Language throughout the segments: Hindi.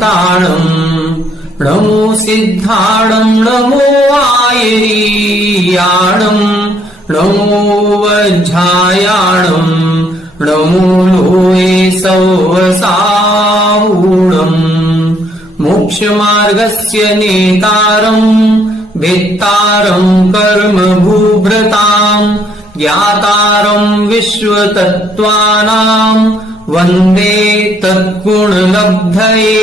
शान्ताणम् नमो सिद्धाणम् नमो आयर्याणम् नमो वज्रायाणम् नमो लोये सौवसावूढम् मोक्षमार्गस्य नेतारम् वेत्तारम् कर्मभूभृताम् ज्ञातारम् विश्वतत्त्वानाम् वन्दे तत्गुणलब्धये।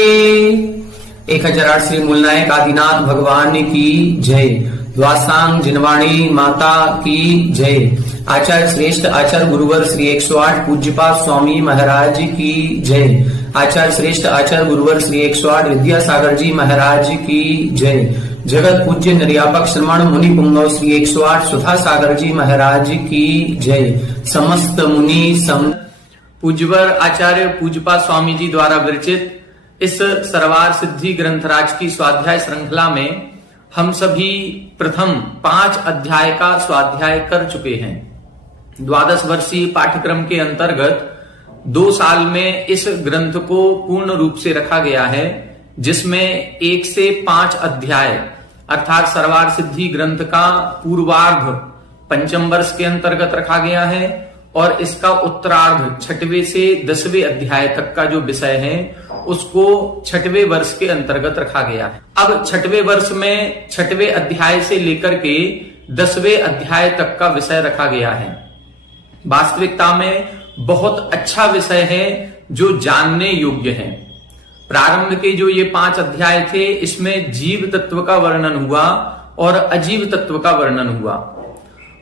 1008 श्री मूलनायक आदिनाथ भगवान की जय। द्वासांग जिनवाणी माता की जय। आचार्य श्रेष्ठ आचार्य गुरुवर श्री 108 पूज्यपाद स्वामी महाराज की जय। आचार्य श्रेष्ठ आचार्य गुरुवर श्री 108 विद्यासागर जी महाराज की जय। जगत पूज्य निर्यापक श्रमण मुनि पुंगव श्री 108 सुधा सागर जी महाराज की जय। समस्त मुनि पूज्यवर आचार्य पूज्यपाद स्वामी जी द्वारा विरचित इस सरवार सिद्धि ग्रंथराज की स्वाध्याय श्रृंखला में हम सभी प्रथम 5 अध्याय का स्वाध्याय कर चुके हैं। 12 वर्षीय पाठ्यक्रम के अंतर्गत 2 साल में इस ग्रंथ को पूर्ण रूप से रखा गया है, जिसमें 1 से 5 अध्याय अर्थात सरवार सिद्धि ग्रंथ का पूर्वार्ध 5वें वर्ष के अंतर्गत रखा गया है और इसका उत्तरार्ध 6वें से 10वें अध्याय तक का जो विषय है उसको 6वें वर्ष के अंतर्गत रखा गया है। अब 6वें वर्ष में 6वें अध्याय से लेकर के 10वें अध्याय तक का विषय रखा गया है। वास्तविकता में बहुत अच्छा विषय है जो जानने योग्य है। प्रारंभ के जो ये 5 अध्याय थे इसमें जीव तत्व का वर्णन हुआ और अजीव तत्व का वर्णन हुआ।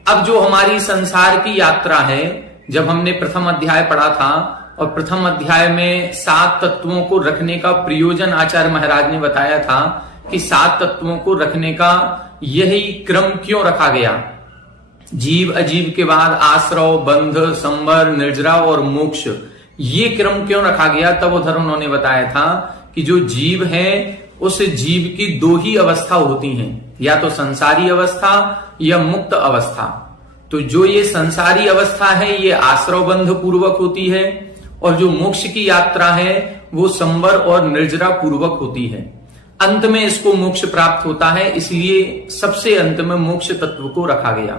अब जो हमारी संसार की यात्रा है, जब हमने प्रथम अध्याय पढ़ा था और प्रथम अध्याय में 7 तत्वों को रखने का प्रयोजन आचार्य महाराज ने बताया था कि 7 तत्वों को रखने का यही क्रम क्यों रखा गया। जीव अजीव के बाद आश्रव, बंध, संवर, निर्जरा और मोक्ष, ये क्रम क्यों रखा गया। तब उधर उन्होंने बताया था कि जो जीव है उस जीव की 2 ही अवस्था होती हैं, या तो संसारी अवस्था या मुक्त अवस्था। तो जो ये संसारी अवस्था है ये आश्रव बंध पूर्वक होती है और जो मोक्ष की यात्रा है वो संवर और निर्जरा पूर्वक होती है। अंत में इसको मोक्ष प्राप्त होता है, इसलिए सबसे अंत में मोक्ष तत्व को रखा गया।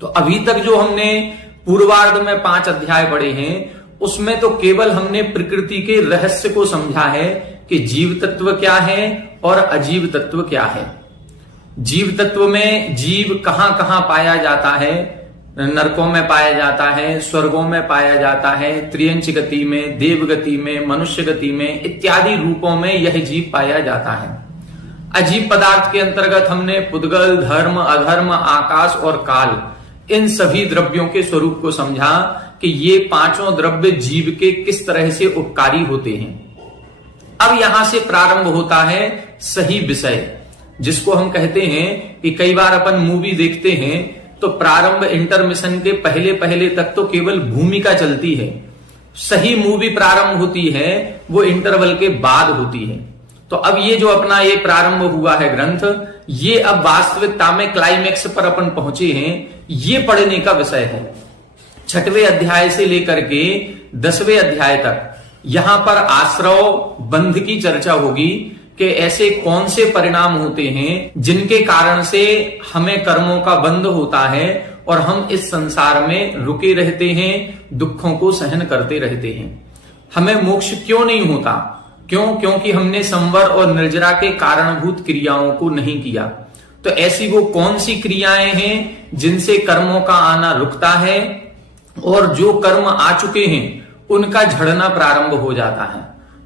तो अभी तक जो हमने पूर्वार्ध में 5 अध्याय पढ़े हैं उसमें तो केवल हमने प्रकृति के रहस्य को समझा है कि जीव तत्व क्या है और अजीव तत्व क्या है। जीव तत्व में जीव कहां कहां पाया जाता है, नरकों में पाया जाता है, स्वर्गों में पाया जाता है, त्रियंच गति में, देव गति में, मनुष्य गति में इत्यादि रूपों में यह जीव पाया जाता है। अजीव पदार्थ के अंतर्गत हमने पुद्गल, धर्म, अधर्म, आकाश और काल, इन सभी द्रव्यों के स्वरूप को समझा कि ये 5 द्रव्य जीव के किस तरह से उपकारी होते हैं। अब यहां से प्रारंभ होता है सही विषय, जिसको हम कहते हैं कि कई बार अपन मूवी देखते हैं तो प्रारंभ इंटरमिशन के पहले पहले तक तो केवल भूमिका चलती है, सही मूवी प्रारंभ होती है वो इंटरवल के बाद होती है। तो अब ये जो अपना ये प्रारंभ हुआ है ग्रंथ, ये अब वास्तविकता में क्लाइमेक्स पर अपन पहुंचे हैं, ये पढ़ने का विषय है। 6वें अध्याय से लेकर के 10वें अध्याय तक यहां पर आश्रव बंध की चर्चा होगी कि ऐसे कौन से परिणाम होते हैं जिनके कारण से हमें कर्मों का बंध होता है और हम इस संसार में रुके रहते हैं, दुखों को सहन करते रहते हैं। हमें मोक्ष क्यों नहीं होता? क्योंकि हमने संवर और निर्जरा के कारणभूत क्रियाओं को नहीं किया। तो ऐसी वो कौन सी क्रियाएं हैं जिनसे कर्मों का आना रुकता है और जो कर्म आ चुके हैं उनका झड़ना प्रारंभ हो जाता है।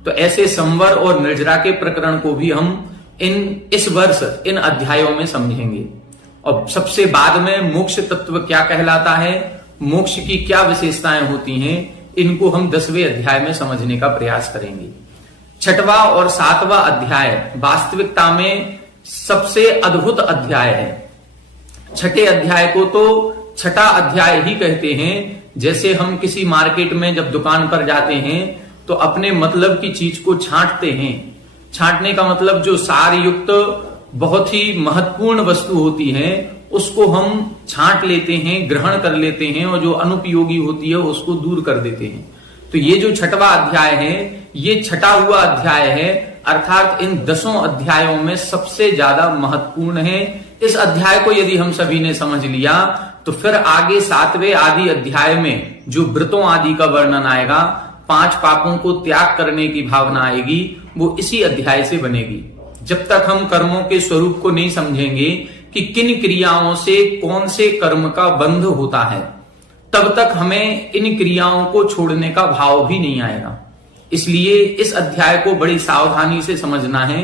तो ऐसे संवर और निर्जरा के प्रकरण को भी हम इस वर्ष इन अध्यायों में समझेंगे। और सबसे बाद में मोक्ष तत्व क्या कहलाता है, मोक्ष की क्या विशेषताएं होती हैं, इनको हम 10वें अध्याय में समझने का प्रयास करेंगे। 6वां और 7वां अध्याय वास्तविकता में सबसे अद्भुत अध्याय है। 6ठे अध्याय को तो 6ठा अध्याय ही कहते हैं। जैसे हम किसी मार्केट में जब दुकान पर जाते हैं तो अपने मतलब की चीज को छांटते हैं। छांटने का मतलब जो सार युक्त बहुत ही महत्वपूर्ण वस्तु होती है उसको हम छांट लेते हैं, ग्रहण कर लेते हैं और जो अनुपयोगी होती है उसको दूर कर देते हैं। तो ये जो छठवां अध्याय है ये छठा हुआ अध्याय है, अर्थात इन 10 अध्यायों में सबसे ज्यादा महत्वपूर्ण है। इस अध्याय को यदि हम सभी ने समझ लिया तो फिर आगे 7वें आदि अध्याय में जो व्रतों आदि का वर्णन आएगा, 5 पापों को त्याग करने की भावना आएगी, वो इसी अध्याय से बनेगी। जब तक हम कर्मों के स्वरूप को नहीं समझेंगे कि किन क्रियाओं से कौन से कर्म का बंध होता है, तब तक हमें इन क्रियाओं को छोड़ने का भाव भी नहीं आएगा। इसलिए इस अध्याय को बड़ी सावधानी से समझना है।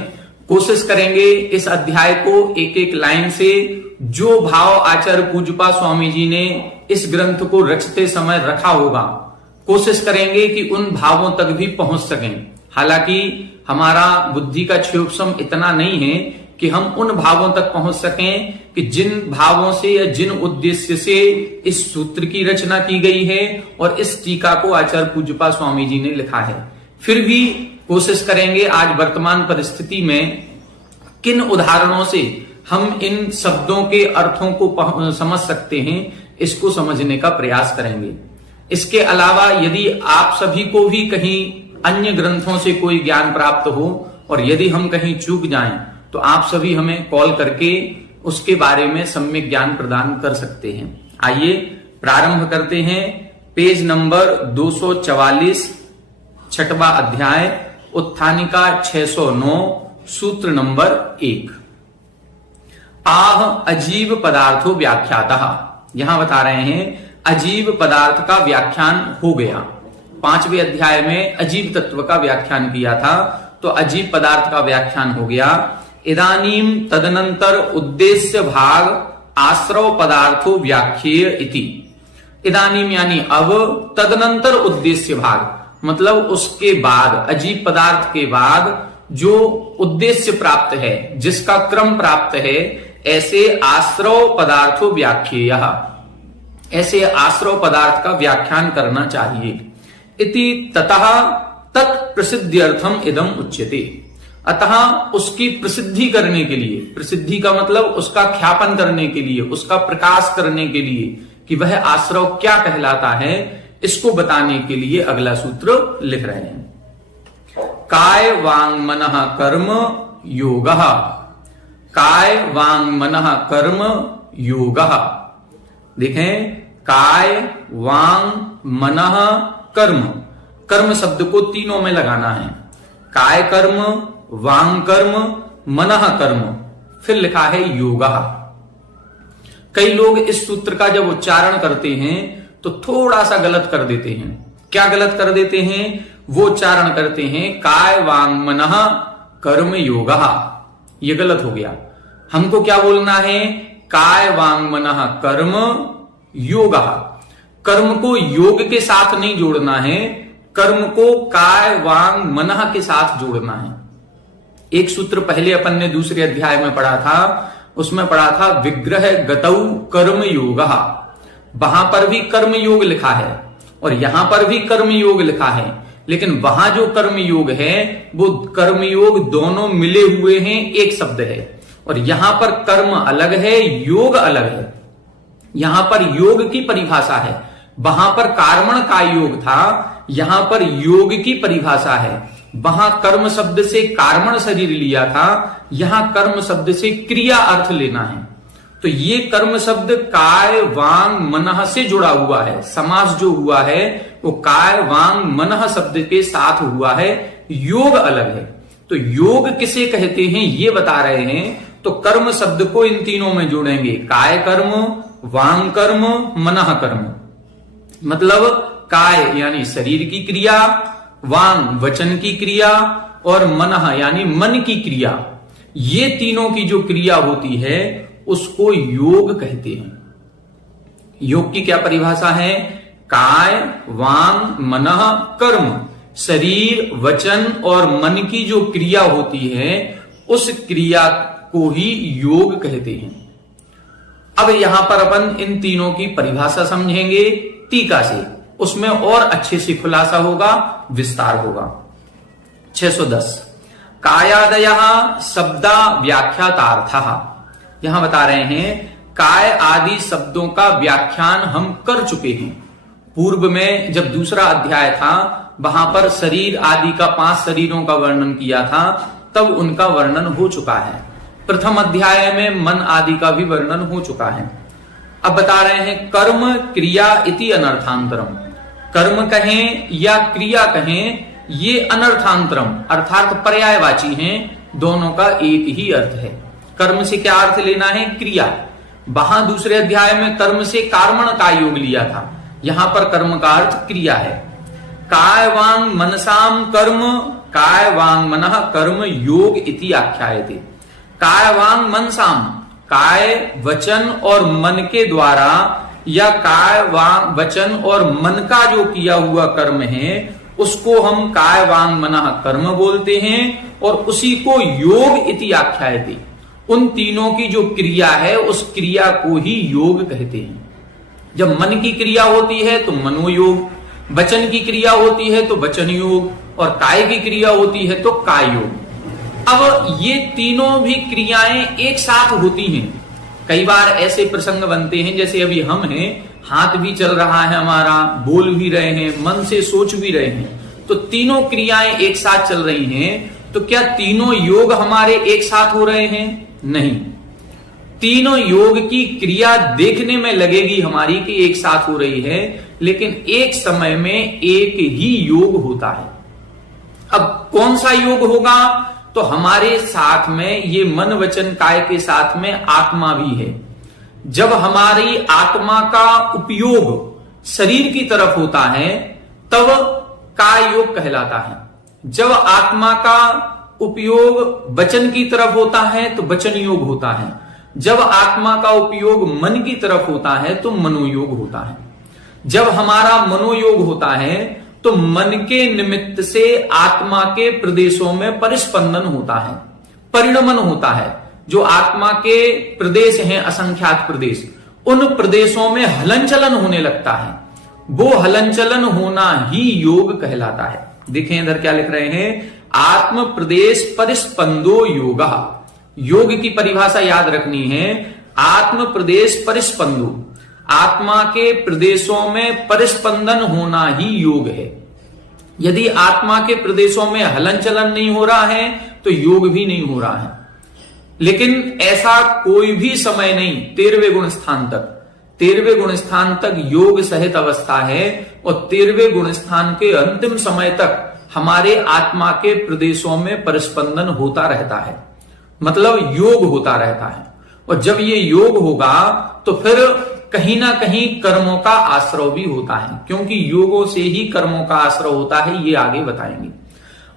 कोशिश करेंगे इस अध्याय को एक एक लाइन से, जो भाव आचार्य पूज्यपा स्वामी जी ने इस ग्रंथ को रचते समय रखा होगा, कोशिश करेंगे कि उन भावों तक भी पहुंच सकें। हालांकि हमारा बुद्धि का क्षोभसम इतना नहीं है कि हम उन भावों तक पहुंच सकें कि जिन भावों से या जिन उद्देश्य से इस सूत्र की रचना की गई है और इस टीका को आचार्य पूज्यपा स्वामी जी ने लिखा है। फिर भी कोशिश करेंगे आज वर्तमान परिस्थिति में किन उदाहरणों से हम इन शब्दों के अर्थों को समझ सकते हैं, इसको समझने का प्रयास करेंगे। इसके अलावा यदि आप सभी को भी कहीं अन्य ग्रंथों से कोई ज्ञान प्राप्त हो और यदि हम कहीं चूक जाएं तो आप सभी हमें कॉल करके उसके बारे में सम्यक ज्ञान प्रदान कर सकते हैं। आइए प्रारंभ करते हैं। पेज नंबर 244, छठवां अध्याय, उत्थानिका 609, सूत्र नंबर 1। आह अजीव पदार्थो व्याख्यातः। यहां बता रहे हैं अजीव पदार्थ का व्याख्यान हो गया। 5वें अध्याय में अजीव तत्व का व्याख्यान किया था, तो अजीव पदार्थ का व्याख्यान हो गया। इदानीम तदनंतर उद्देश्य भाग आश्रव पदार्थो व्याख्येय इति। इदानीम यानी अब, तदनंतर उद्देश्य भाग मतलब उसके बाद, अजीव पदार्थ के बाद जो उद्देश्य प्राप्त है, जिसका क्रम प्राप्त है, ऐसे आश्रव पदार्थो व्याख्येय, ऐसे आश्रव पदार्थ का व्याख्यान करना चाहिए। इति ततः तत्प्रसिद्ध्यर्थम इदम उच्यते। अतः उसकी प्रसिद्धि करने के लिए, प्रसिद्धि का मतलब उसका ख्यापन करने के लिए, उसका प्रकाश करने के लिए कि वह आश्रव क्या कहलाता है, इसको बताने के लिए अगला सूत्र लिख रहे हैं। काय वांग मनः कर्म योगः। काय वांग मनः कर्म योगः। देखें, काय वांग मनः कर्म, कर्म शब्द को तीनों में लगाना है। काय कर्म, वांग कर्म, मनः कर्म, फिर लिखा है योगः। कई लोग इस सूत्र का जब उच्चारण करते हैं तो थोड़ा सा गलत कर देते हैं। क्या गलत कर देते हैं? वो उच्चारण करते हैं काय वांग मनः कर्म योगः। ये गलत हो गया। हमको क्या बोलना है? काय वांग मनः कर्म योगः। कर्म को योग के साथ नहीं जोड़ना है, कर्म को काय वांग मनः के साथ जोड़ना है। एक सूत्र पहले अपन ने दूसरे अध्याय में पढ़ा था, उसमें पढ़ा था विग्रह गतौ कर्म योगः। वहां पर भी कर्म योग लिखा है और यहां पर भी कर्म योग लिखा है, लेकिन वहां जो कर्म योग है वो कर्म योग दोनों मिले हुए हैं, एक शब्द है। और यहां पर कर्म अलग है, योग अलग है। यहां पर योग की परिभाषा है, वहां पर कार्मण का योग था, यहां पर योग की परिभाषा है। वहां कर्म शब्द से कार्मण शरीर लिया था, यहां कर्म शब्द से क्रिया अर्थ लेना है। तो ये कर्म शब्द काय वांग मनः से जुड़ा हुआ है। समास जो हुआ है वो काय वांग मनः शब्द के साथ हुआ है, योग अलग है। तो योग किसे कहते हैं ये बता रहे हैं, तो कर्म शब्द को इन तीनों में जोड़ेंगे। काय कर्म, वांग कर्म, मनः कर्म। मतलब काय यानी शरीर की क्रिया, वांग वचन की क्रिया, और मनः यानी मन की क्रिया। ये तीनों की जो क्रिया होती है उसको योग कहते हैं। योग की क्या परिभाषा है? काय वांग मनः कर्म, शरीर वचन और मन की जो क्रिया होती है उस क्रिया को ही योग कहते हैं। अब यहां पर अपन इन तीनों की परिभाषा समझेंगे टीका से, उसमें और अच्छे से खुलासा होगा, विस्तार होगा। 610 कायादयः शब्दा व्याख्यातार्थः। यहां बता रहे हैं काय आदि शब्दों का व्याख्यान हम कर चुके हैं। पूर्व में जब दूसरा अध्याय था वहां पर शरीर आदि का 5 शरीरों का वर्णन किया था, तब उनका वर्णन हो चुका है। प्रथम अध्याय में मन आदि का भी वर्णन हो चुका है। अब बता रहे हैं कर्म क्रिया इति अनर्थांतरम। कर्म कहें या क्रिया कहें, ये अनर्थांतरम अर्थात पर्यायवाची हैं, दोनों का एक ही अर्थ है। कर्म से क्या अर्थ लेना है? क्रिया। वहां दूसरे अध्याय में कर्म से कर्मण का योग लिया था, यहां पर कर्म का अर्थ क्रिया है। काय वांग मनसाम कर्म, काय वांग मनः कर्म योग इति आख्यायते। काय वांग मनसाम, काय वचन और मन के द्वारा, या काय वांग वचन और मन का जो किया हुआ कर्म है उसको हम काय वांग मनः कर्म बोलते हैं, और उसी को योग इति आख्यायते। उन तीनों की जो क्रिया है उस क्रिया को ही योग कहते हैं। जब मन की क्रिया होती है तो मनोयोग, वचन की क्रिया होती है तो वचन योग, और काय की क्रिया होती है तो काय योग। अब ये तीनों भी क्रियाएं एक साथ होती हैं। कई बार ऐसे प्रसंग बनते हैं, जैसे अभी हम हैं, हाथ भी चल रहा है हमारा, बोल भी रहे हैं, मन से सोच भी रहे हैं, तो तीनों क्रियाएं एक साथ चल रही हैं। तो क्या तीनों योग हमारे एक साथ हो रहे हैं? नहीं। तीनों योग की क्रिया देखने में लगेगी हमारी कि एक साथ हो रही है, लेकिन एक समय में एक ही योग होता है। अब कौन सा योग होगा? तो हमारे साथ में ये मन वचन काय के साथ में आत्मा भी है। जब हमारी आत्मा का उपयोग शरीर की तरफ होता है तब काय योग कहलाता है। जब आत्मा का उपयोग वचन की तरफ होता है तो वचन योग होता है। जब आत्मा का उपयोग मन की तरफ होता है तो मनोयोग होता है। जब हमारा मनोयोग होता है तो मन के निमित्त से आत्मा के प्रदेशों में परिस्पंदन होता है, परिणमन होता है। जो आत्मा के प्रदेश हैं, असंख्यात प्रदेश, उन प्रदेशों में हलन चलन होने लगता है। वो हलन चलन होना ही योग कहलाता है। देखें इधर क्या लिख रहे हैं, आत्म प्रदेश परिस्पंदो योगा। योग की परिभाषा याद रखनी है, आत्म प्रदेश परिस्पंदो, आत्मा के प्रदेशों में परिस्पंदन होना ही योग है। यदि आत्मा के प्रदेशों में हलन चलन नहीं हो रहा है तो योग भी नहीं हो रहा है। लेकिन ऐसा कोई भी समय नहीं 13वें गुण स्थान तक, 13वें गुण स्थान तक योग सहित अवस्था है, और 13वें गुण स्थान के अंतिम समय तक हमारे आत्मा के प्रदेशों में परिस्पंदन होता रहता है, मतलब योग होता रहता है। और जब ये योग होगा तो फिर कहीं ना कहीं कर्मों का आश्रय भी होता है, क्योंकि योगों से ही कर्मों का आश्रय होता है, ये आगे बताएंगे।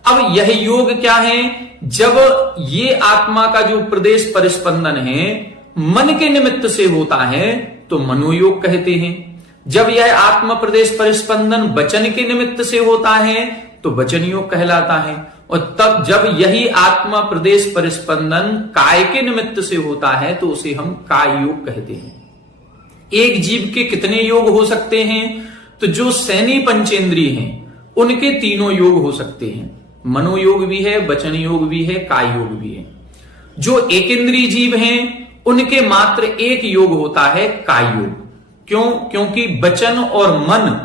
अब यह योग क्या है? जब ये आत्मा का जो प्रदेश परिस्पंदन है मन के निमित्त से होता है तो मनोयोग कहते हैं। जब यह आत्मा प्रदेश परिस्पंदन वचन के निमित्त से होता है तो वचन योग कहलाता है। और तब जब यही आत्मा प्रदेश परिस्पंदन काय के निमित्त से होता है तो उसे हम काय योग कहते हैं। एक जीव के कितने योग हो सकते हैं? तो जो सैनी पंचेंद्रिय हैं उनके तीनों योग हो सकते हैं। मनोयोग भी है, वचन योग भी है, काय योग भी है। जो एकेंद्रीय जीव हैं उनके मात्र एक योग होता है, काय योग। क्यों? क्योंकि वचन और मन,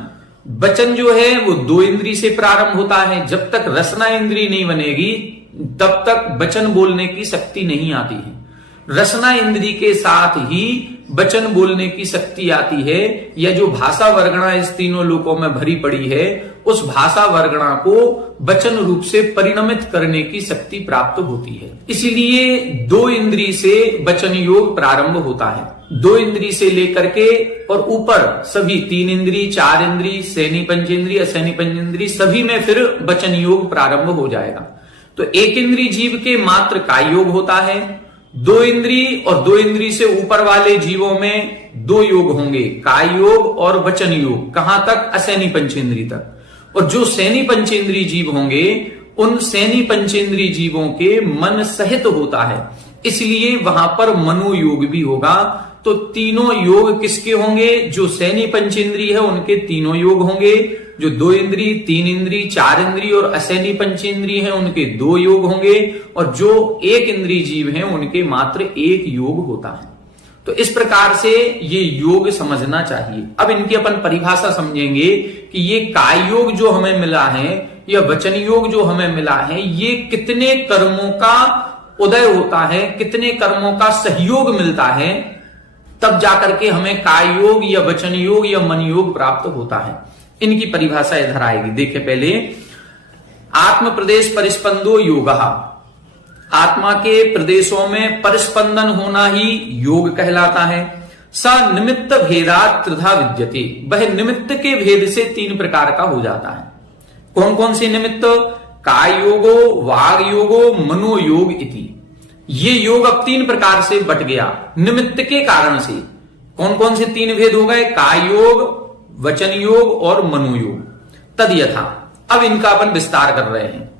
वचन जो है वो 2 इंद्रिय से प्रारंभ होता है। जब तक रसना इंद्रिय नहीं बनेगी तब तक वचन बोलने की शक्ति नहीं आती है। रसना इंद्रिय के साथ ही वचन बोलने की शक्ति आती है। यह जो भाषा वर्गणा इस तीनों लोकों में भरी पड़ी है, उस भाषा वर्गणा को वचन रूप से परिणमित करने की शक्ति प्राप्त होती है। इसलिए 2 इंद्रिय से वचन योग प्रारंभ होता है। 2 इंद्रिय से लेकर के और ऊपर सभी 3 इंद्रिय, 4 इंद्रिय, सैनी पंचेंद्रिय, असैनी पंचेंद्रिय, सभी में फिर वचन योग प्रारंभ हो जाएगा। तो एक इंद्रिय जीव के मात्र काय योग होता है। 2 इंद्रिय और 2 इंद्रिय से ऊपर वाले जीवों में 2 योग होंगे, काय योग और वचन योग। कहां तक? असैनी पंचेंद्रिय तक। और जो सैनी पंचेंद्रिय जीव होंगे उन सैनी पंचेंद्रिय जीवों के मन सहित होता है, इसलिए वहां पर मनोयोग भी होगा। तो तीनों योग किसके होंगे? जो सैनी पंचेंद्रिय है उनके तीनों योग होंगे। जो 2 इंद्रिय, 3 इंद्रिय, 4 इंद्रिय और असैनी पंचेंद्रिय हैं उनके 2 योग होंगे। और जो एक इंद्रिय जीव हैं उनके मात्र एक योग होता है। तो तो इस प्रकार से ये योग समझना चाहिए। अब इनकी अपन परिभाषा समझेंगे कि ये काय योग जो हमें मिला है या वचन योग जो हमें मिला है, ये कितने कर्मों का उदय होता है, कितने कर्मों का सहयोग मिलता है, तब जाकर के हमें काय योग या वचन योग या मन योग प्राप्त होता है। इनकी परिभाषा इधर आएगी। देखिए पहले, आत्म प्रदेश परिस्पंदो योगः, आत्मा के प्रदेशों में परिस्पंदन होना ही योग कहलाता है। स निमित्त भेदात् त्रिधा विद्यते, वह निमित्त के भेद से 3 प्रकार का हो जाता है। कौन कौन से निमित्त? काय योगो, वाग योगो, मनोयोग इति। ये योग अब 3 प्रकार से बट गया निमित्त के कारण से। कौन कौन से 3 भेद हो गए? काय योग, वचन योग और मनोयोग। तद यथा, अब इनका अपन विस्तार कर रहे हैं।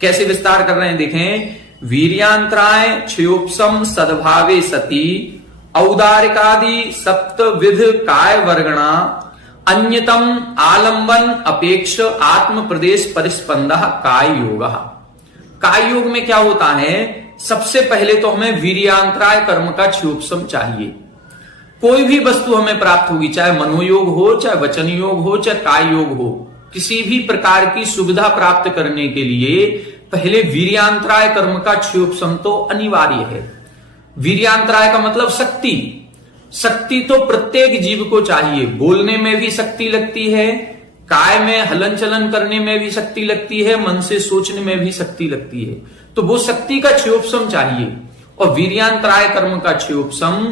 कैसे विस्तार कर रहे हैं देखें। वीर्यांतराय क्षयोपसम सद्भावे सती औदारिकादि सप्तविध काय वर्गणा अन्यतम आलंबन अपेक्ष आत्म प्रदेश परिस्पंद काय योग। काय योग में क्या होता है? सबसे पहले तो हमें वीर्यांतराय कर्म का क्षयोपसम चाहिए। कोई भी वस्तु हमें प्राप्त होगी, चाहे मनोयोग हो, चाहे वचन योग हो, चाहे काय योग हो, किसी भी प्रकार की सुविधा प्राप्त करने के लिए पहले वीर्यांतराय कर्म का क्षयोपसम तो अनिवार्य है। वीर्यांतराय का मतलब शक्ति। शक्ति तो प्रत्येक जीव को चाहिए। बोलने में भी शक्ति लगती है, काय में हलन चलन करने में भी शक्ति लगती है, मन से सोचने में भी शक्ति लगती है। तो वो शक्ति का क्षयोपसम चाहिए। और वीर्यांतराय कर्म का क्षयोपसम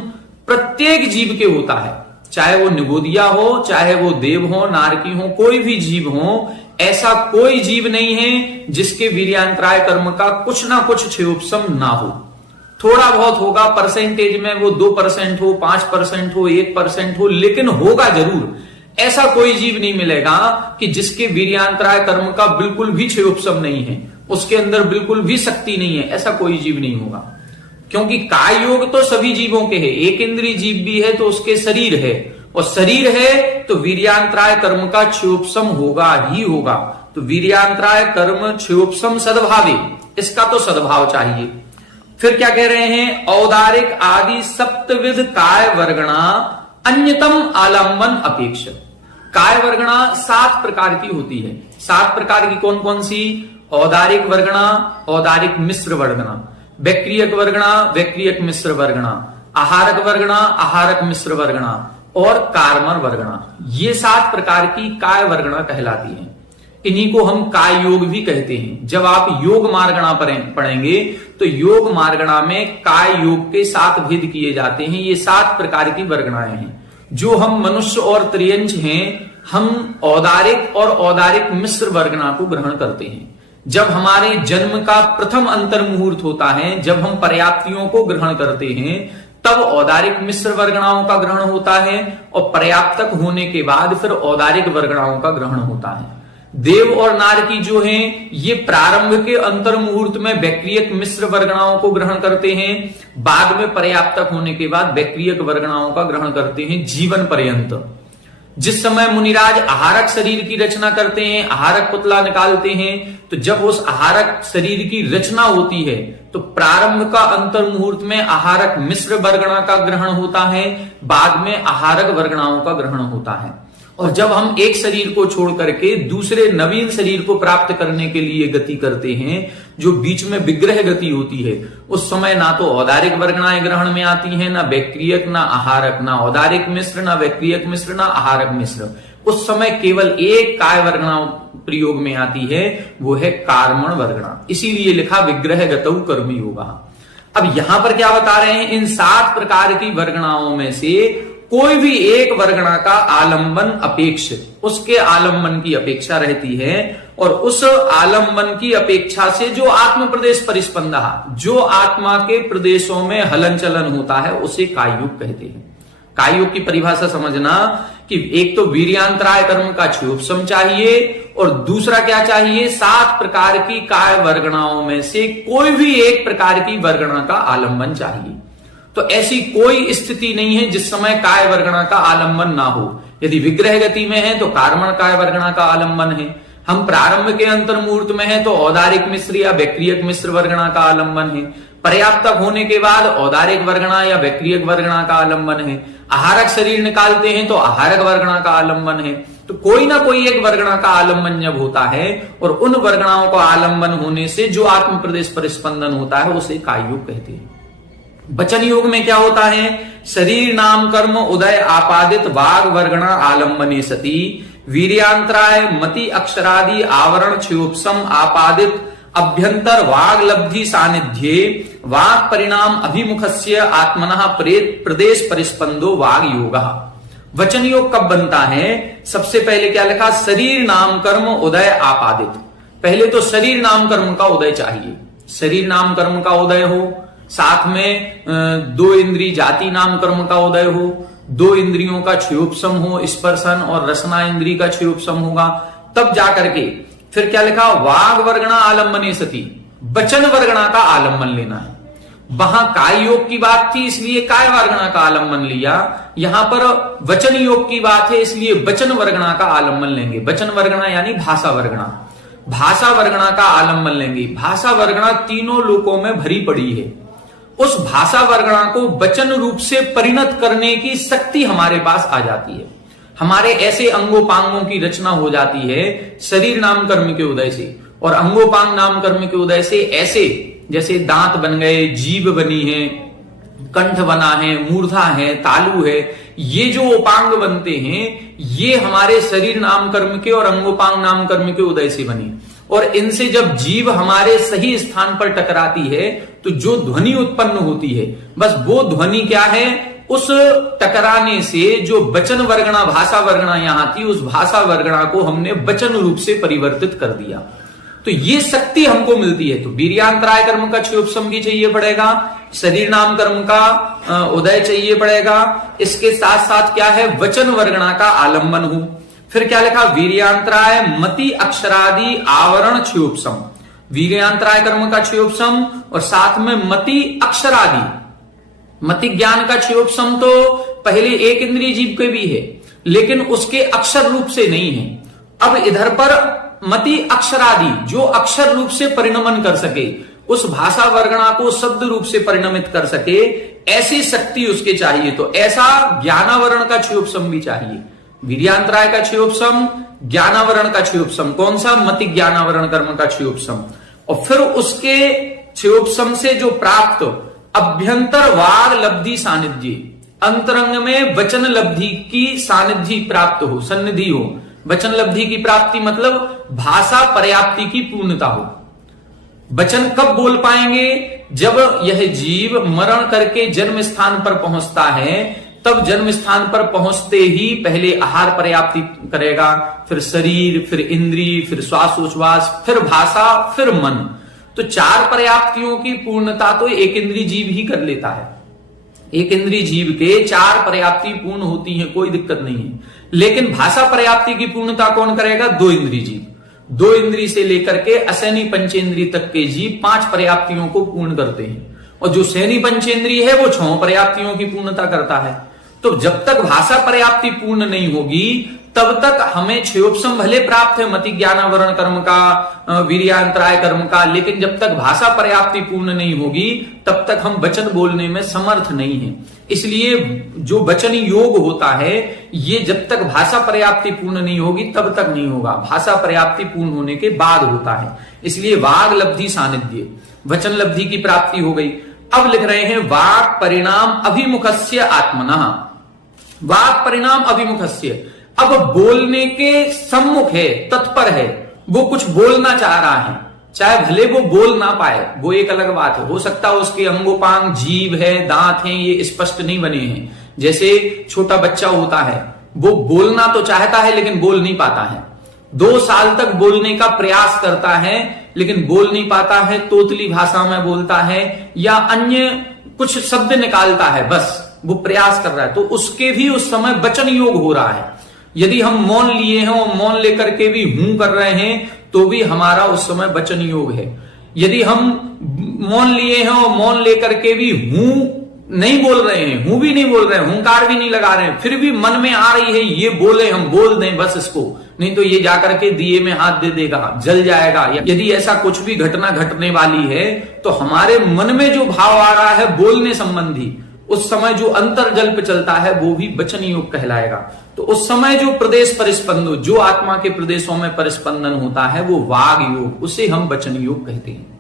प्रत्येक जीव के होता है, चाहे वो निगोदिया हो, चाहे वो देव हो, नारकी हो, कोई भी जीव हो। ऐसा कोई जीव नहीं है जिसके वीर्यांतराय कर्म का कुछ ना कुछ क्षयोपसम ना हो। थोड़ा बहुत होगा, परसेंटेज में वो 2% हो, 5% हो, 1% हो, लेकिन होगा जरूर। ऐसा कोई जीव नहीं मिलेगा कि जिसके वीर्यांतराय कर्म का बिल्कुल भी क्षयोपसम नहीं है, उसके अंदर बिल्कुल भी शक्ति नहीं है। ऐसा कोई जीव नहीं होगा, क्योंकि काय योग तो सभी जीवों के है। एक इंद्रिय जीव भी है तो उसके शरीर है, और शरीर है तो वीर्यांतराय कर्म का क्षयोपसम होगा ही होगा। तो वीर्यांतराय कर्म क्षयोपसम सद्भावे, इसका तो सद्भाव चाहिए। फिर क्या कह रहे हैं? औदारिक आदि सप्तविध काय वर्गणा अन्यतम आलंबन अपेक्ष। काय वर्गणा 7 प्रकार की होती है। 7 प्रकार की कौन कौन सी? औदारिक वर्गणा, औदारिक मिश्र वर्गणा, वैक्रियक वर्गणा, वैक्रियक मिश्र वर्गणा, आहारक वर्गणा, आहारक मिश्र वर्गणा और कार्मर वर्गणा। ये 7 प्रकार की काय वर्गणा कहलाती हैं। इन्हीं को हम काय योग भी कहते हैं। जब आप योग मार्गणा पढ़ेंगे तो योग मार्गणा में काय योग के 7 भेद किए जाते हैं। ये 7 प्रकार की वर्गणाएं हैं। जो हम मनुष्य और त्रियंच हैं, हम औदारिक और औदारिक मिश्र वर्गणा को ग्रहण करते हैं। जब हमारे जन्म का प्रथम अंतर मुहूर्त होता है, जब हम पर्याप्तियों को ग्रहण करते हैं, तब औदारिक मिश्र वर्गणाओं का ग्रहण होता है, और पर्याप्तक होने के बाद फिर औदारिक वर्गणाओं का ग्रहण होता है। देव और नारकी जो हैं, ये प्रारंभ के अंतर मुहूर्त में वैक्रियक मिश्र वर्गणाओं को ग्रहण करते हैं, बाद में पर्याप्तक होने के बाद वैक्रियक वर्गणाओं का ग्रहण करते हैं जीवन पर्यंत। जिस समय मुनिराज आहारक शरीर की रचना करते हैं, आहारक पुतला निकालते हैं, तो जब उस आहारक शरीर की रचना होती है तो प्रारंभ का अंतर मुहूर्त में आहारक मिश्र वर्गणा का ग्रहण होता है, बाद में आहारक वर्गणाओं का ग्रहण होता है। और जब हम एक शरीर को छोड़ करके दूसरे नवीन शरीर को प्राप्त करने के लिए गति करते हैं, जो बीच में विग्रह गति होती है, उस समय ना तो औदारिक वर्गणाएं ग्रहण में आती हैं, ना वैक्रियक, ना आहारक, ना औदारिक मिश्र, ना वैक्रियक मिश्र, ना आहारक मिश्र। उस समय केवल एक काय वर्गणा प्रयोग में आती है, वो है कार्मण वर्गणा। इसीलिए लिखा विग्रह गतौ कर्म योगा। अब यहां पर क्या बता रहे हैं? इन 7 प्रकार की वर्गणाओं में से कोई भी एक वर्गणा का आलंबन अपेक्ष, उसके आलंबन की अपेक्षा रहती है, और उस आलंबन की अपेक्षा से जो आत्म प्रदेश परिस्पंदा, जो आत्मा के प्रदेशों में हलन चलन होता है, उसे काययुग कहते हैं। काययुग की परिभाषा समझना कि एक तो वीर्यांतराय कर्म का क्षयोपसम चाहिए, और दूसरा क्या चाहिए? 7 प्रकार की काय वर्गणाओं में से कोई भी एक प्रकार की वर्गणा का आलंबन चाहिए। तो ऐसी कोई स्थिति नहीं है जिस समय काय वर्गणा का आलंबन ना हो। यदि विग्रह गति में है तो कार्मण काय वर्गणा का आलंबन है, हम प्रारंभ के अंतर मुहूर्त में है तो औदारिक मिश्र या वैक्रियक मिश्र वर्गणा का आलंबन है, पर्याप्तक होने के बाद औदारिक वर्गणा या वैक्रियक वर्गणा का आलंबन है। आहारक शरीर निकालते हैं तो आहारक वर्गणा का आलंबन है। तो कोई ना कोई एक वर्गणा का आलंबन जब होता है और उन वर्गणाओं का आलंबन होने से जो आत्म प्रदेश परिस्पंदन होता है उसे काययोग कहते हैं। वचन योग में क्या होता है? शरीर नाम कर्म उदय आपादित वाग वर्गणा आलंबने सती वीर्यांतराय मति अक्षरादि आवरण क्षयोपम आपादित अभ्यंतर वाग लब्धि सानिध्ये वाग परिणाम अभिमुखस्य आत्मनः प्रदेश परिस्पंदो वाग योगः। वचन योग कब बनता है? सबसे पहले क्या लिखा? शरीर नाम कर्म उदय आपादित। पहले तो शरीर नाम कर्म का उदय चाहिए, शरीर नाम कर्म का उदय हो, साथ में दो इंद्री जाति नाम कर्म का उदय हो, दो इंद्रियों का क्षयोपम हो, स्पर्शन और रसना इंद्री का क्षयोपम होगा, तब जाकर के फिर क्या लिखा? वाग वर्गणा आलंबने सती, वचन वर्गणा का आलंबन लेना है। वहां काय योग की बात थी इसलिए काय वर्गणा का आलंबन लिया, यहां पर वचन योग की बात है इसलिए वचन वर्गणा का आलंबन लेंगे। वचन वर्गणा यानी भाषा वर्गणा, भाषा वर्गणा का आलंबन लेंगे। भाषा वर्गणा तीनों लोकों में भरी पड़ी है, उस भाषा वर्गणा को वचन रूप से परिणत करने की शक्ति हमारे पास आ जाती है। हमारे ऐसे अंगोपांगों की रचना हो जाती है शरीर नाम कर्म के उदय से, और अंगोपांग नाम कर्म के उदय से ऐसे जैसे दांत बन गए, जीभ बनी है, कंठ बना है, मूर्धा है, तालु है, ये जो उपांग बनते हैं ये हमारे शरीर नाम कर्म के और अंगोपांग नाम कर्म के उदय से बनी। और इनसे जब जीव हमारे सही स्थान पर टकराती है तो जो ध्वनि उत्पन्न होती है, बस वो ध्वनि क्या है? उस टकराने से जो वचन वर्गणा भाषा वर्गणा यहां थी, उस भाषा वर्गणा को हमने वचन रूप से परिवर्तित कर दिया। तो ये शक्ति हमको मिलती है। तो वीर्यांतराय कर्म का क्षयोपम भी चाहिए पड़ेगा, शरीर नाम कर्म का उदय चाहिए पड़ेगा, इसके साथ साथ क्या है? वचन वर्गणा का आलंबन हो। फिर क्या लिखा? वीर्यांतराय मति अक्षरादि आवरण क्षयोपम, वीर्यांतराय कर्म का क्षयोपम और साथ में मति अक्षरादि, मति ज्ञान का क्षयोपम तो पहले एक इंद्रिय जीव के भी है लेकिन उसके अक्षर रूप से नहीं है। अब इधर पर मति अक्षरादि जो अक्षर रूप से परिणमन कर सके, उस भाषा वर्गणा को शब्द रूप से परिणमित कर सके, ऐसी शक्ति उसके चाहिए। तो ऐसा ज्ञानावरण का क्षयोपम भी चाहिए। वीर्यांतराय का क्षयोपम, ज्ञानावरण का क्षयोपम, कौन सा? मति ज्ञानावरण कर्म का क्षयोपम। और फिर उसके क्षयोपम से जो प्राप्त अभ्यंतर वाग लब्धि सानिध्य, अंतरंग में वचन लब्धि की सानिध्य प्राप्त हो, सन्निधि हो। वचन लब्धि की प्राप्ति मतलब भाषा पर्याप्ति की पूर्णता हो। वचन कब बोल पाएंगे? जब यह जीव मरण करके जन्म स्थान पर पहुंचता है, तब जन्म स्थान पर पहुंचते ही पहले आहार पर्याप्ति करेगा, फिर शरीर, फिर इंद्रिय, फिर श्वासोच्छ्वास, फिर भाषा, फिर मन। तो चार पर्याप्तियों की पूर्णता तो एक इंद्रिय जीव ही कर लेता है। एक इंद्रिय जीव के चार पर्याप्ति पूर्ण होती है, कोई दिक्कत नहीं है। लेकिन भाषा पर्याप्ति की पूर्णता कौन करेगा? दो इंद्रिय जीव। दो इंद्रिय से लेकर के असैनी पंचेंद्रिय तक के जीव पांच पर्याप्तियों को पूर्ण करते हैं, और जो सैनी पंचेंद्रिय है वो 6 पर्याप्तियों की पूर्णता करता है। तो जब तक भाषा पर्याप्ति पूर्ण नहीं होगी तब तक हमें क्षयोपम भले प्राप्त है मति ज्ञानावरण कर्म का, वीर्यांतराय कर्म का, लेकिन जब तक भाषा पर्याप्ति पूर्ण नहीं होगी तब तक हम वचन बोलने में समर्थ नहीं है। इसलिए जो वचन योग होता है ये जब तक भाषा पर्याप्ति पूर्ण नहीं होगी तब तक नहीं होगा, भाषा पर्याप्ति पूर्ण होने के बाद होता है। इसलिए वाग लब्धि सानिध्य, वचन लब्धि की प्राप्ति हो गई। अब लिख रहे हैं वाग परिणाम अभिमुखस्य आत्मनः, वाग परिणाम अभिमुखस्य, अब बोलने के सम्मुख है, तत्पर है, वो कुछ बोलना चाह रहा है, चाहे भले वो बोल ना पाए, वो एक अलग बात है। हो सकता है उसके अंगोपांग जीभ है, दांत हैं, ये स्पष्ट नहीं बने हैं। जैसे छोटा बच्चा होता है, वो बोलना तो चाहता है लेकिन बोल नहीं पाता है, 2 साल तक बोलने का प्रयास करता है लेकिन बोल नहीं पाता है, तोतली भाषा में बोलता है या अन्य कुछ शब्द निकालता है, बस वो प्रयास कर रहा है, तो उसके भी उस समय वचन योग हो रहा है। यदि हम मौन लिए हैं और मौन लेकर के भी हूं कर रहे हैं तो भी हमारा उस समय वचन योग है। यदि हम मौन लिए हैं और मौन लेकर के भी हूं नहीं बोल रहे हैं, हूं भी नहीं बोल रहे हैं, हुंकार भी नहीं लगा रहे हैं, फिर भी मन में आ रही है ये बोले, हम बोल दें बस इसको, नहीं तो ये जाकर के दिए में हाथ दे देगा, जल जाएगा। यदि ऐसा कुछ भी घटना घटने वाली है तो हमारे मन में जो भाव आ रहा है बोलने संबंधी, उस समय जो अंतर्जल्प चलता है वो भी वचन योग कहलाएगा। तो उस समय जो प्रदेश परिस्पंदो, जो आत्मा के प्रदेशों में परिस्पंदन होता है वो वाग योग, उसे हम वचन योग कहते हैं।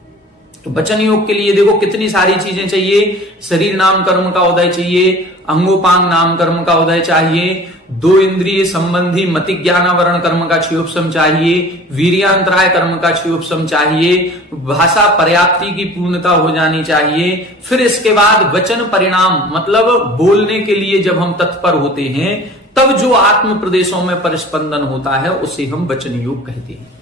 तो वचन योग के लिए देखो कितनी सारी चीजें चाहिए। शरीर नाम कर्म का उदय चाहिए, अंगोपांग नाम कर्म का उदय चाहिए, 2 इंद्रिय संबंधी मति ज्ञानावरण कर्म का क्षयोपशम चाहिए, वीर्यांतराय कर्म का क्षयोपशम चाहिए, भाषा पर्याप्ति की पूर्णता हो जानी चाहिए। फिर इसके बाद वचन परिणाम, मतलब बोलने के लिए जब हम तत्पर होते हैं तब जो आत्म प्रदेशों में परिस्पंदन होता है उसे हम वचन योग कहते हैं।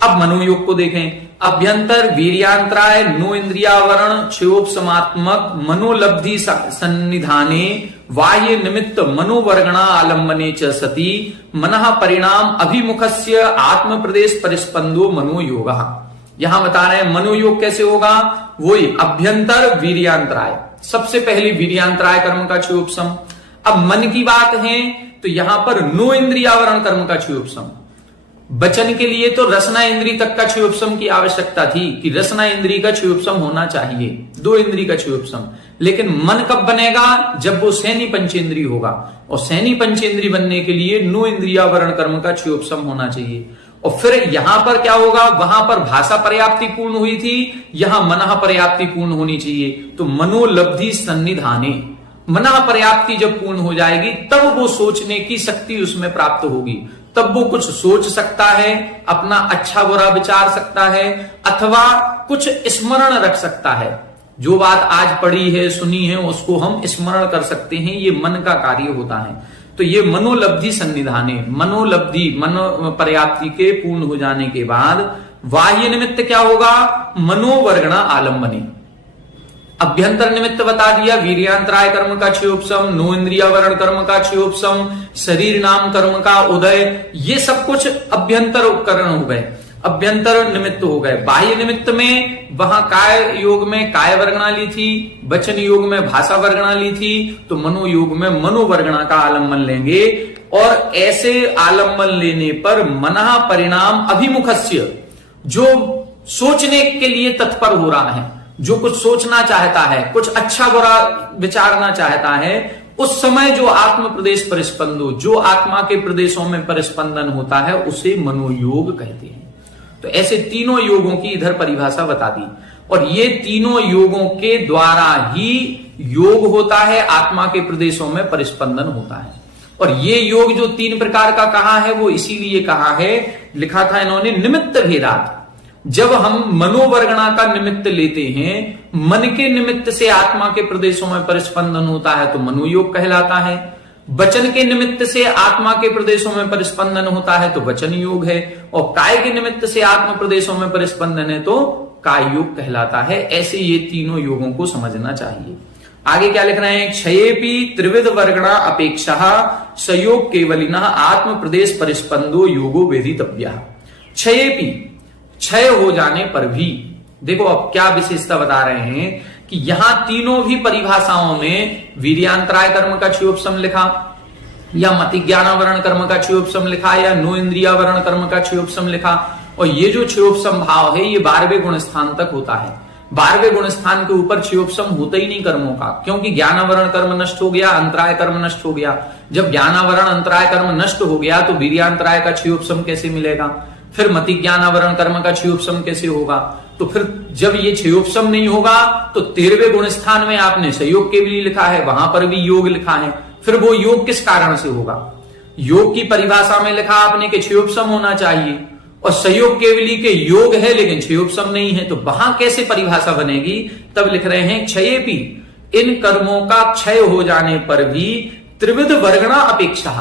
अब मनोयोग को देखें। अभ्यंतर वीर्यांतराय नो इंद्रियावरण क्षयोपशमात्मक मनोलब्धि सन्निधाने बाह्य निमित्त मनोवर्गणा आलम्बने च सति मनः परिणाम अभिमुखस्य आत्म प्रदेश परिस्पंदो मनोयोग। यहां बता रहे हैं मनोयोग कैसे होगा। वही अभ्यंतर वीर्यांतराय, सबसे पहले वीर्यांतराय कर्म का क्षयोपशम। अब मन की बात है तो यहां पर नो इंद्रियावरण कर्म का क्षयोपशम। वचन के लिए तो रसना इंद्री तक का क्षयोपशम की आवश्यकता थी कि रसना इंद्री का क्षयोपशम होना चाहिए, 2 इंद्री का क्षयोपशम। लेकिन मन कब बनेगा, जब वो सैनी पंचेंद्री होगा, और सैनी पंचेंद्री बनने के लिए 9 इंद्रियावरण कर्म का क्षयोपशम होना चाहिए। और फिर यहां पर क्या होगा, वहां पर भाषा पर्याप्ति पूर्ण हुई थी, यहां मनः पर्याप्ति पूर्ण होनी चाहिए। तो मनोलब्धि सन्निधाने, मनः पर्याप्ति जब पूर्ण हो जाएगी तब वो सोचने की शक्ति उसमें प्राप्त होगी, तब वो कुछ सोच सकता है, अपना अच्छा बुरा विचार सकता है, अथवा कुछ स्मरण रख सकता है। जो बात आज पढ़ी है, सुनी है, उसको हम स्मरण कर सकते हैं। ये मन का कार्य होता है। तो ये मनोलब्धि सन्निधाने, मनोलब्धि मन पर्याप्ति के पूर्ण हो जाने के बाद बाह्य निमित्त क्या होगा, मनोवर्गणा आलम्बने। अभ्यंतर निमित्त बता दिया, वीर्यांतराय कर्म का क्षयोपशम, नो इंद्रियावरण कर्म का क्षयोपशम, शरीर नाम कर्म का उदय, ये सब कुछ अभ्यंतर उपकरण हो गए, अभ्यंतर निमित्त हो गए। बाह्य निमित्त में वहां काय योग में काय वर्गणा ली थी, वचन योग में भाषा वर्गणा ली थी, तो मनोयोग में मनोवर्गणा का आलम्बन लेंगे। और ऐसे आलम्बन लेने पर मनः परिणाम अभिमुखस्य, जो सोचने के लिए तत्पर हो रहा है, जो कुछ सोचना चाहता है, कुछ अच्छा बुरा विचारना चाहता है, उस समय जो आत्म प्रदेश परिस्पंदो, जो आत्मा के प्रदेशों में परिस्पंदन होता है, उसे मनोयोग कहते हैं। तो ऐसे तीनों योगों की इधर परिभाषा बता दी। और ये तीनों योगों के द्वारा ही योग होता है, आत्मा के प्रदेशों में परिस्पंदन होता है। और ये योग जो 3 प्रकार का कहा है वो इसीलिए कहा है, लिखा था इन्होंने निमित्त भेदात। जब हम मनोवर्गणा का निमित्त लेते हैं, मन के निमित्त से आत्मा के प्रदेशों में परिस्पंदन होता है तो मनोयोग कहलाता है। वचन के निमित्त से आत्मा के प्रदेशों में परिस्पंदन होता है तो वचन योग है। और काय के निमित्त से आत्म प्रदेशों में परिस्पंदन है तो काय योग कहलाता है। ऐसे ये तीनों योगों को समझना चाहिए। आगे क्या लिख रहे हैं, क्षयेपि त्रिविध वर्गणा अपेक्षा सयोग केवलिनः आत्म प्रदेश परिस्पंदो योगो वेदितव्यः। क्षयेपि, क्षय हो जाने पर भी, देखो अब क्या विशेषता बता रहे हैं कि यहां तीनों भी परिभाषाओं में वीर्यांतराय कर्म का क्षयोपशम लिखा, या मति ज्ञानावरण कर्म का क्षयोपशम लिखा, या नो इंद्रियावरण कर्म का क्षयोपशम लिखा। और ये जो क्षयोपशम भाव है ये 12वें गुण स्थान तक होता है। 12वें गुण स्थान के ऊपर क्षयोपशम होता ही नहीं कर्मों का, क्योंकि ज्ञानावरण कर्म नष्ट हो गया, अंतराय कर्म नष्ट हो गया। जब ज्ञानावरण अंतराय कर्म नष्ट हो गया तो वीर्यांतराय का क्षयोपशम कैसे मिलेगा, फिर मति ज्ञानावरण कर्म का क्षयोपशम कैसे होगा। तो फिर जब ये क्षयोपशम नहीं होगा तो 13वें गुण स्थान में आपने संयोग केवली लिखा है, वहां पर भी योग लिखा है, फिर वो योग किस कारण से होगा। योग की परिभाषा में लिखा आपने कि क्षयोपशम होना चाहिए, और संयोग केवली के योग है लेकिन क्षयोपशम नहीं है, तो वहां कैसे परिभाषा बनेगी। तब लिख रहे हैं क्षयेपि, इन कर्मों का क्षय हो जाने पर भी त्रिविध वर्गणा अपेक्षा,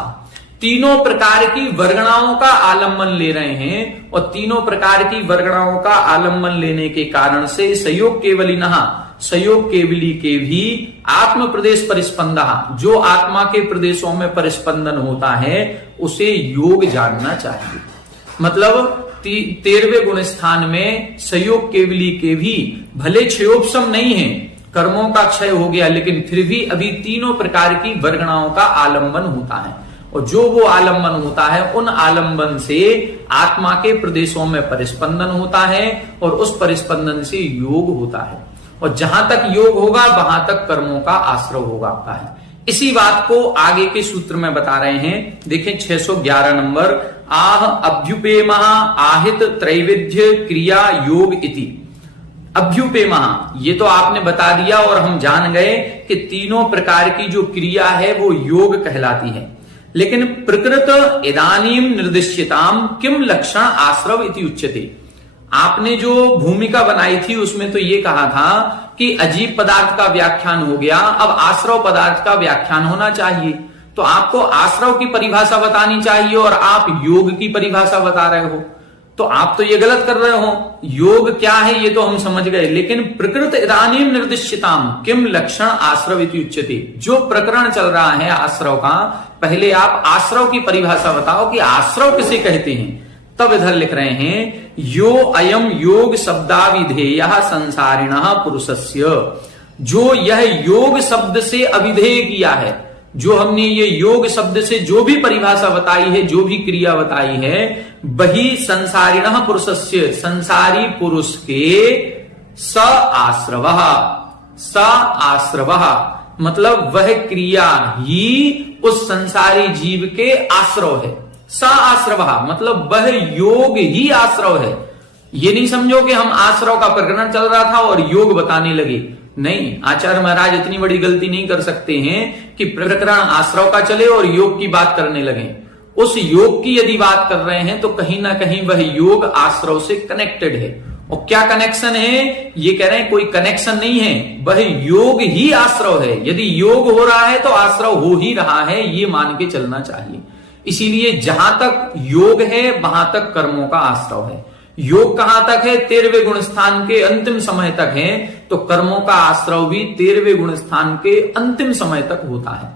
तीनों प्रकार की वर्गणाओं का आलम्बन ले रहे हैं। और तीनों प्रकार की वर्गणाओं का आलम्बन लेने के कारण से संयोग केवलिनः, संयोग केवली के भी आत्म प्रदेश परिस्पंदा, जो आत्मा के प्रदेशों में परिस्पंदन होता है उसे योग जानना चाहिए। मतलब 13वें गुण स्थान में संयोग केवली के भी भले क्षयोपशम नहीं है, कर्मों का क्षय हो गया, लेकिन फिर भी अभी तीनों प्रकार की वर्गणाओं का आलम्बन होता है। और जो वो आलंबन होता है उन आलंबन से आत्मा के प्रदेशों में परिस्पंदन होता है और उस परिस्पंदन से योग होता है, और जहां तक योग होगा वहां तक कर्मों का आश्रय होगा आपका है। इसी बात को आगे के सूत्र में बता रहे हैं, देखें 611 नंबर, आह अभ्युपेमः आहित त्रैविध्य क्रिया योग इति। अभ्युपेमः ये तो आपने बता दिया और हम जान गए कि तीनों प्रकार की जो क्रिया है वो योग कहलाती है, लेकिन प्रकृत इदानीम निर्दिश्यताम किम लक्षण आश्रव इति उच्यते। आपने जो भूमिका बनाई थी उसमें तो ये कहा था कि अजीब पदार्थ का व्याख्यान हो गया, अब आश्रव पदार्थ का व्याख्यान होना चाहिए, तो आपको आश्रव की परिभाषा बतानी चाहिए और आप योग की परिभाषा बता रहे हो, तो आप तो ये गलत कर रहे हो। योग क्या है ये तो हम समझ गए, लेकिन प्रकृत इदानीम निर्दिश्यताम किम लक्षण आश्रव इति उच्यते, जो प्रकरण चल रहा है आश्रव का, पहले आप आश्रव की परिभाषा बताओ कि आश्रव किसे कहते हैं। तब इधर लिख रहे हैं, यो अयम योग शब्दाविधेय संसारिणः पुरुषस्य, जो यह योग शब्द से अविधेय किया है, जो हमने ये योग शब्द से जो भी परिभाषा बताई है, जो भी क्रिया बताई है, वही संसारिणः पुरुषस्य, संसारी पुरुष के स आश्रवः, स आश्रवः मतलब वह क्रिया ही उस संसारी जीव के आश्रव है। स आश्रवः मतलब वह योग ही आश्रव है। ये नहीं समझो कि हम आश्रव का प्रकरण चल रहा था और योग बताने लगे, नहीं, आचार्य महाराज इतनी बड़ी गलती नहीं कर सकते हैं कि प्रकरण आश्रव का चले और योग की बात करने लगे। उस योग की यदि बात कर रहे हैं तो कहीं ना कहीं वह योग आश्रव से कनेक्टेड है, और क्या कनेक्शन है ये कह रहे हैं, कोई कनेक्शन नहीं है, वह योग ही आश्रव है। यदि योग हो रहा है तो आश्रव हो ही रहा है, ये मान के चलना चाहिए। इसीलिए जहां तक योग है वहां तक कर्मों का आश्रव है। योग कहां तक है? 13वें गुण स्थान के अंतिम समय तक है, तो कर्मों का आश्रव भी 13वें गुण स्थान के अंतिम समय तक होता है।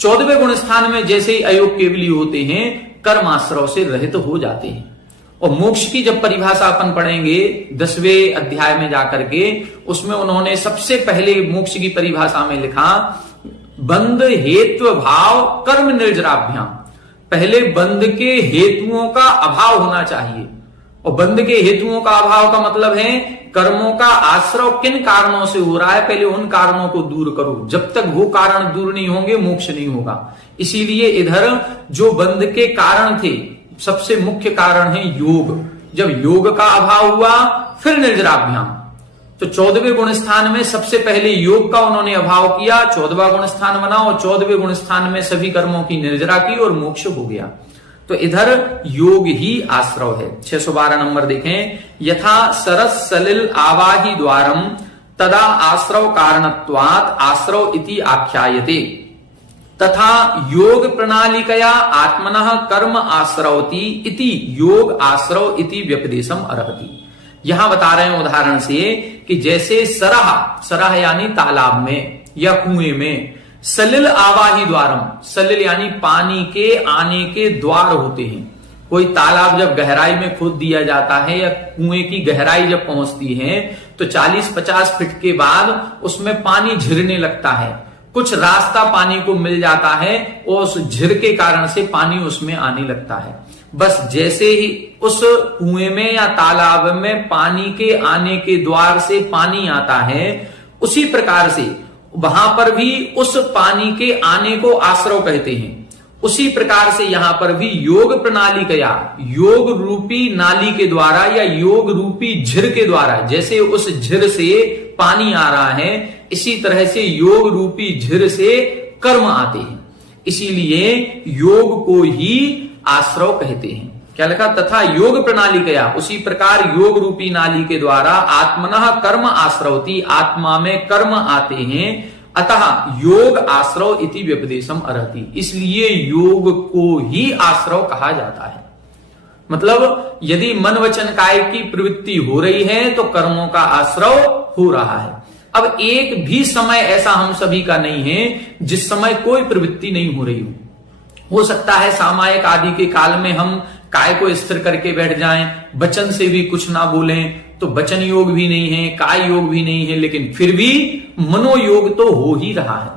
14वें गुण स्थान में जैसे ही अयोग केवली होते हैं, कर्म आश्रव से रहित हो जाते हैं। और मोक्ष की जब परिभाषा अपन पढ़ेंगे 10वें अध्याय में जाकर के, उसमें उन्होंने सबसे पहले मोक्ष की परिभाषा में लिखा, बंध हेतु भाव कर्म निर्जराभ्याम। पहले बंध के हेतुओं का अभाव होना चाहिए, और बंध के हेतुओं का अभाव का मतलब है कर्मों का आश्रव किन कारणों से हो रहा है, पहले उन कारणों को दूर करो। जब तक वो कारण दूर नहीं होंगे मोक्ष नहीं होगा। इसीलिए इधर जो बंध के कारण थे, सबसे मुख्य कारण है योग। जब योग का अभाव हुआ फिर निर्जराभ्याम, तो 14वें गुण स्थान में सबसे पहले योग का उन्होंने अभाव किया, 14वां गुण स्थान बना, और 14वें गुण स्थान में सभी कर्मों की निर्जरा की और मोक्ष हो गया। तो इधर योग ही आश्रव है। 612 नंबर देखें, यथा सरस सलिल आवाहि द्वारम तदा आश्रव कारणत्वात् आश्रव इति आख्यायते, तथा योग प्रणालिकया आत्मनः कर्म आश्रवति इति योग आश्रव इति व्यपदेशम अर्हति। यहां बता रहे हैं उदाहरण से कि जैसे सरह यानी तालाब में या कुएं में, सलिल आवाही द्वारम, सलिल यानी पानी के आने के द्वार होते हैं। कोई तालाब जब गहराई में खोद दिया जाता है या कुएं की गहराई जब पहुंचती है तो 40-50 फीट के बाद उसमें पानी झिरने लगता है, कुछ रास्ता पानी को मिल जाता है और उस झिर के कारण से पानी उसमें आने लगता है। बस जैसे ही उस कुएं में या तालाब में पानी के आने के द्वार से पानी आता है, उसी प्रकार से वहां पर भी उस पानी के आने को आश्रव कहते हैं। उसी प्रकार से यहां पर भी योग प्रणाली का, योग रूपी नाली के द्वारा या योग रूपी झिर के द्वारा, जैसे उस झिर से पानी आ रहा है, इसी तरह से योग रूपी झिर से कर्म आते हैं। इसीलिए योग को ही आश्रव कहते हैं। क्या लिखा? तथा योग प्रणाली कया, उसी प्रकार योग रूपी नाली के द्वारा आत्मनः कर्म आश्रवती, आत्मा में कर्म आते हैं, अतः योग आश्रव इति व्यपदेशम अर्हति, इसलिए योग को ही आश्रव कहा जाता है। मतलब यदि मन वचन काय की प्रवृत्ति हो रही है तो कर्मों का आश्रव हो रहा है। अब एक भी समय ऐसा हम सभी का नहीं है जिस समय कोई प्रवृत्ति नहीं हो रही हो सकता है सामायिक आदि के काल में हम काय को स्थिर करके बैठ जाएं, वचन से भी कुछ ना बोलें, तो वचन योग भी नहीं है, काय योग भी नहीं है, लेकिन फिर भी मनोयोग तो हो ही रहा है।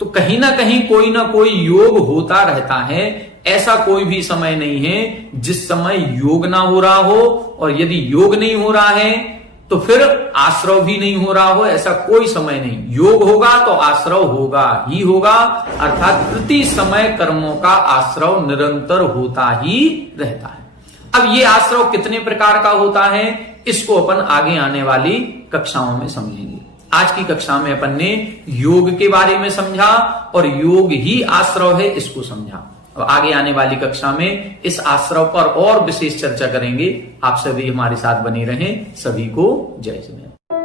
तो कहीं ना कहीं कोई ना कोई योग होता रहता है। ऐसा कोई भी समय नहीं है जिस समय योग ना हो रहा हो, और यदि योग नहीं हो रहा है तो फिर आश्रव भी नहीं हो रहा हो। ऐसा कोई समय नहीं, योग होगा तो आश्रव होगा ही होगा, अर्थात प्रति समय कर्मों का आश्रव निरंतर होता ही रहता है। अब ये आश्रव कितने प्रकार का होता है, इसको अपन आगे आने वाली कक्षाओं में समझेंगे। आज की कक्षा में अपन ने योग के बारे में समझा और योग ही आश्रव है इसको समझा। अब आगे आने वाली कक्षा में इस आश्रव पर और विशेष चर्चा करेंगे। आप सभी हमारे साथ बने रहें। सभी को जय श्री राम।